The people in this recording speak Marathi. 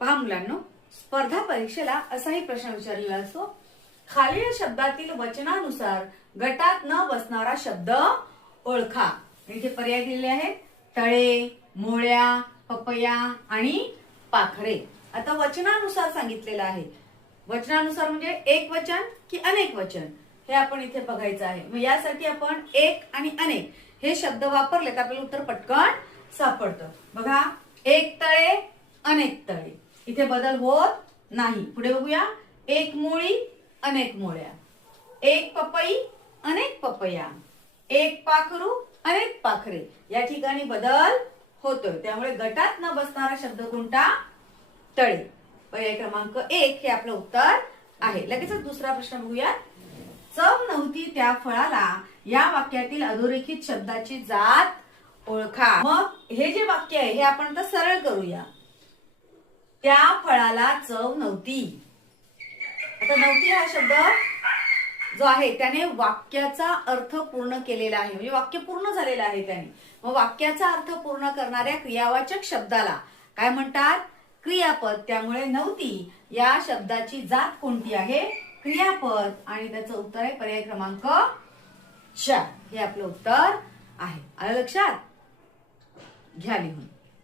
पहा मुलांनो, स्पर्धा परीक्षेला असाही प्रश्न विचारलेला असतो, खालील शब्दातील वचनानुसार गटात न बसणारा शब्द ओळखा। इथे पर्याय दिलेले आहेत, तळे, मोळ्या, पपया आणि पाखरे। आता वचनानुसार सांगितलेलं आहे, वचनानुसार म्हणजे एक वचन की अनेक वचन हे आपण इथे बघायचं आहे। मग यासाठी आपण एक आणि अनेक हे शब्द वापरले तर आपल्याला उत्तर पटकन सापडतं। बघा, एक तळे, अनेक तळे, इथे बदल होत नाही। पुढे बघूया, एक मोळी, अनेक मोळ्या, एक पपई, अनेक पपया, एक पाखरू, अनेक पाखरे, या ठिकाणी बदल होतोय। त्यामुळे गटात न बसणारा शब्द कोणता? तळे। पर्याय क्रमांक 1 हे आपलं उत्तर आहे। लगेचच दुसरा प्रश्न बघूया, चव नव्हती त्या फळाला या वाक्यातील अधोरेखित शब्दाची जात ओळखा। मग हे जे वाक्य आहे हे आपण आता सरळ करूया। त्या फळाला चव नव्हती। आता नव्हती हा शब्द जो आहे त्याने वाक्याचा अर्थ पूर्ण केलेला आहे, म्हणजे वाक्य पूर्ण झालेलं आहे त्याने। मग वाक्याचा अर्थ पूर्ण करणाऱ्या क्रियावाचक शब्दाला काय म्हणतात? क्रियापद। त्यामुळे नव्हती या शब्दाची जात कोणती आहे? क्रियापद। आणि त्याचं उत्तर आहे पर्याय क्रमांक 4 हे आपलं उत्तर आहे। आलं लक्षात? घ्या लिहून।